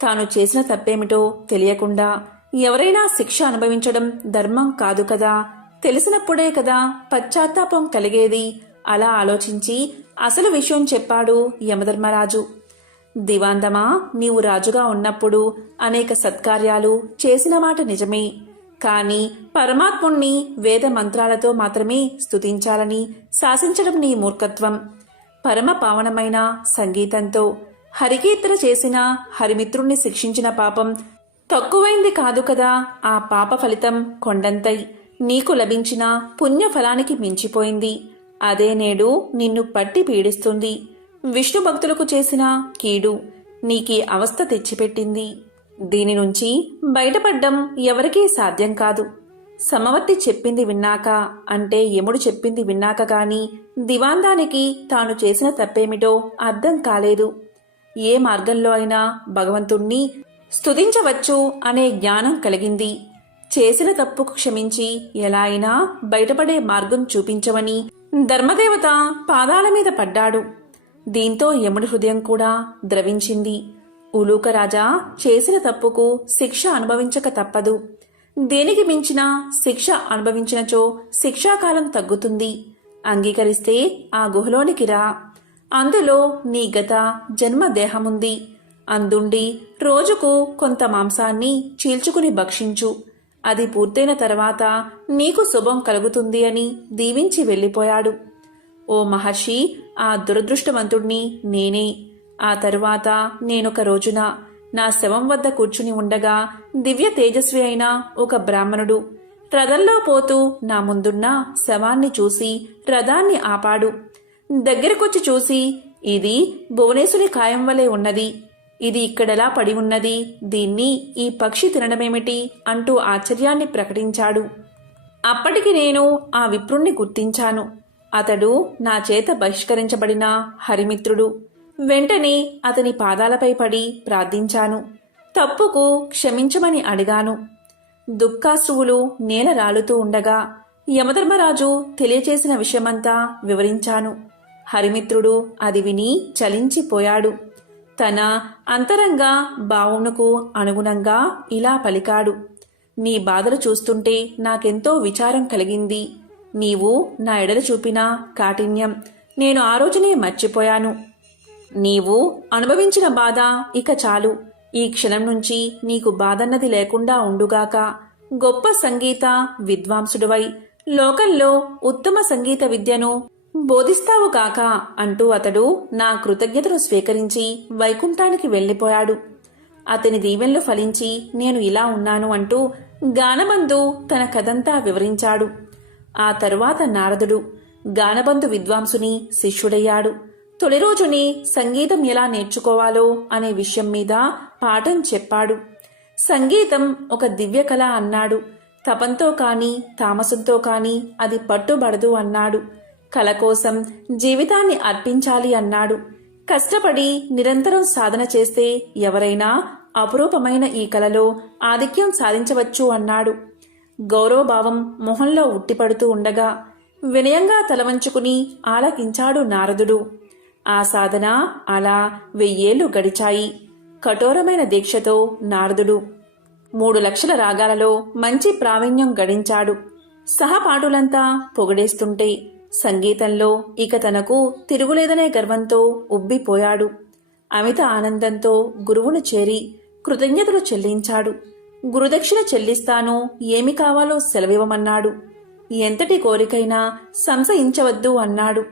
తాను చేసిన తప్పేమిటో తెలియకుండా ఎవరైనా శిక్ష అనుభవించడం ధర్మం కాదు కదా. తెలిసినప్పుడే కదా పశ్చాత్తాపం కలిగేది. అలా ఆలోచించి అసలు విషయం చెప్పాడు యమధర్మరాజు. దివాందమా, నీవు రాజుగా ఉన్నప్పుడు అనేక సత్కార్యాలు చేసిన మాట నిజమే. కాని పరమాత్ముణ్ణి వేద మంత్రాలతో మాత్రమే స్తుతించాలని శాసించడం నీ మూర్ఖత్వం. పరమ పావనమైన సంగీతంతో హరికీర్తన చేసిన హరిమిత్రుణ్ణి శిక్షించిన పాపం తక్కువైంది కాదు కదా. ఆ పాప ఫలితం కొండంతై నీకు లభించిన పుణ్యఫలానికి మించిపోయింది. అదే నేడు నిన్ను పట్టి పీడిస్తుంది. విష్ణు భక్తులకు చేసిన కీడు నీకీ అవస్థ తెచ్చిపెట్టింది. దీని నుంచి బయటపడ్డం ఎవరికీ సాధ్యం కాదు. సమవర్తి చెప్పింది విన్నాక, అంటే యముడు చెప్పింది విన్నాక గాని దివాందానికి తాను చేసిన తప్పేమిటో అర్థం కాలేదు. ఏ మార్గంలో అయినా భగవంతుణ్ణి స్తుతించవచ్చు అనే జ్ఞానం కలిగింది. చేసిన తప్పుకు క్షమించి ఎలా అయినా బయటపడే మార్గం చూపించమని ధర్మదేవత పాదాల మీద పడ్డాడు. దీంతో యముడి హృదయం కూడా ద్రవించింది. ఉలూక రాజా చేసిన తప్పుకు శిక్ష అనుభవించక తప్పదు. దేనికి మించిన శిక్ష అనుభవించినచో శిక్షాకాలం తగ్గుతుంది. అంగీకరిస్తే ఆ గుహలోనికి రా. అందులో నీ గత జన్మ దేహముంది. అందుండి రోజుకు కొంత మాంసాన్ని చీల్చుకుని భక్షించు. అది పూర్తయిన తర్వాత నీకు శుభం కలుగుతుంది అని దీవించి వెళ్ళిపోయాడు. ఓ మహర్షి, ఆ దురదృష్టవంతుణ్ణి నేనే. ఆ తరువాత నేనొక రోజున నా శవం వద్ద కూర్చుని ఉండగా దివ్య తేజస్వి అయిన ఒక బ్రాహ్మణుడు రథంలో పోతూ నా ముందున్న శవాన్ని చూసి రథాన్ని ఆపాడు. దగ్గరకొచ్చి చూసి, ఇది భువనేశుని కాయం వలె ఉన్నది. ఇది ఇక్కడెలా పడి ఉన్నది? దీన్ని ఈ పక్షి తినడమేమిటి అంటూ ఆశ్చర్యాన్ని ప్రకటించాడు. అప్పటికి నేను ఆ విప్రుణ్ణి గుర్తించాను. అతడు నా చేత బహిష్కరించబడిన హరిమిత్రుడు. వెంటనే అతని పాదాలపై పడి ప్రార్థించాను. తప్పుకు క్షమించమని అడిగాను. దుఃఖాశ్రువులు నేల రాలుతూ ఉండగా యమధర్మరాజు తెలియచేసిన విషయమంతా వివరించాను. హరిమిత్రుడు అది విని చలించిపోయాడు. తన అంతరంగ భావమునకు అనుగుణంగా ఇలా పలికాడు. నీ బాధలు చూస్తుంటే నాకెంతో విచారం కలిగింది. నీవు నా ఎడల చూపిన కాఠిన్యం నేను ఆ రోజునే మర్చిపోయాను. నీవు అనుభవించిన బాధ ఇక చాలు. ఈ క్షణం నుంచి నీకు బాధన్నది లేకుండా ఉండుగాక. గొప్ప సంగీత విద్వాంసుడివై లోకంలో ఉత్తమ సంగీత విద్యను బోధిస్తావు కాక అంటూ అతడు నా కృతజ్ఞతను స్వీకరించి వైకుంఠానికి వెళ్ళిపోయాడు. అతని దీవెనలు ఫలించి నేను ఇలా ఉన్నాను అంటూ గానబంధు తన కథంతా వివరించాడు. ఆ తరువాత నారదుడు గానబంధు విద్వాంసుని శిష్యుడయ్యాడు. తొలి రోజుని సంగీతం ఎలా నేర్చుకోవాలో అనే విషయం మీద పాఠం చెప్పాడు. సంగీతం ఒక దివ్య కళ అన్నాడు. తపంతో కాని తామసంతో కాని అది పట్టుబడదు అన్నాడు. కళ కోసం జీవితాన్ని అర్పించాలి అన్నాడు. కష్టపడి నిరంతరం సాధన చేస్తే ఎవరైనా అపురూపమైన ఈ కళలో ఆధిక్యం సాధించవచ్చు అన్నాడు. గౌరవభావం మొహంలో ఉట్టిపడుతూ ఉండగా వినయంగా తలవంచుకుని ఆలకించాడు నారదుడు. ఆ సాధన అలా 1000 ఏళ్లు గడిచాయి. కఠోరమైన దీక్షతో నారదుడు 3 లక్షల రాగాలలో మంచి ప్రావీణ్యం గడించాడు. సహపాఠులంతా పొగడేస్తుంటే సంగీతంలో ఇక తనకు తిరుగులేదనే గర్వంతో ఉబ్బిపోయాడు. అమిత ఆనందంతో గురువును చేరి కృతజ్ఞతలు చెల్లించాడు. గురుదక్షిణ చెల్లిస్తాను, ఏమి కావాలో సెలవివ్వమన్నాడు. ఎంతటి కోరికైనా సంశయించవద్దు అన్నాడు.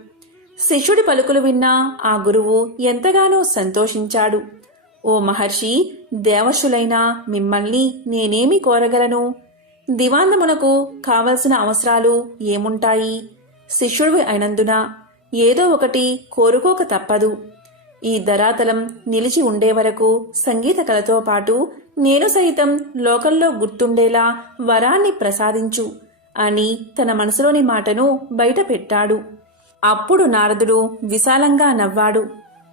శిష్యుడి పలుకులు విన్న ఆ గురువు ఎంతగానో సంతోషించాడు. ఓ మహర్షి, దేవర్షులైన మిమ్మల్ని నేనేమి కోరగలను? దివాందమునకు కావలసిన అవసరాలు ఏముంటాయి? శిష్యుడివి అయినందున ఏదో ఒకటి కోరుకోక తప్పదు. ఈ ధరాతలం నిలిచి ఉండే వరకు సంగీత కళతో పాటు నేను సైతం లోకంలో గుర్తుండేలా వరాన్ని ప్రసాదించు అని తన మనసులోని మాటను బయట పెట్టాడు. అప్పుడు నారదుడు విశాలంగా నవ్వాడు.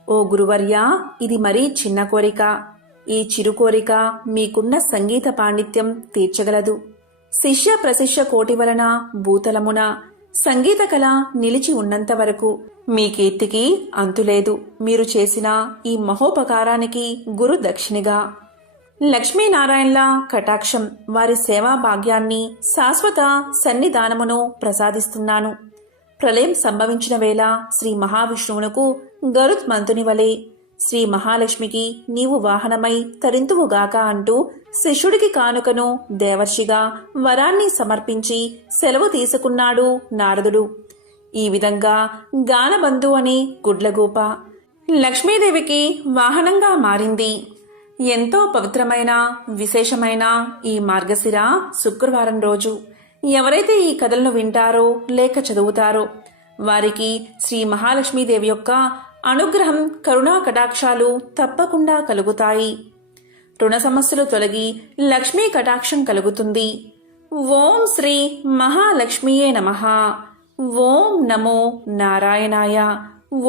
ఓ గురువర్యా, ఇది మరీ చిన్న కోరిక. ఈ చిరు కోరిక మీకున్న సంగీత పాండిత్యం తీర్చగలదు. శిష్య ప్రశిష్య కోటి వలన భూతలమున సంగీత కళ నిలిచి ఉన్నంత వరకు మీ కీర్తికి అంతులేదు. మీరు చేసిన ఈ మహోపకారానికి గురు దక్షిణిగా లక్ష్మీనారాయణల కటాక్షం, వారి సేవా భాగ్యాన్ని, శాశ్వత సన్నిధానమును ప్రసాదిస్తున్నాను. ప్రళయం సంభవించిన వేళ శ్రీ మహావిష్ణువునకు గరుత్మంతుని వలె శ్రీ మహాలక్ష్మికి నీవు వాహనమై తరింతువుగాక అంటూ శిష్యుడికి కానుకను దేవర్షిగా వరాన్ని సమర్పించి సెలవు తీసుకున్నాడు నారదుడు. ఈ విధంగా గానబంధు అనే గుడ్లగూప లక్ష్మీదేవికి వాహనంగా మారింది. ఎంతో పవిత్రమైన విశేషమైన ఈ మార్గశిర శుక్రవారం రోజు ఎవరైతే ఈ కథలను వింటారో లేక చదువుతారో వారికి శ్రీ మహాలక్ష్మీదేవి యొక్క అనుగ్రహం, కరుణా కటాక్షాలు తప్పకుండా కలుగుతాయి. రుణ సమస్యలు తొలగి లక్ష్మీ కటాక్షం కలుగుతుంది. ఓం శ్రీ మహాలక్ష్మీయే నమః. ఓం నమో నారాయణాయ.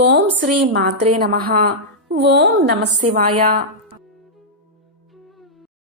ఓం శ్రీ మాత్రే నమః. ఓం నమః శివాయ.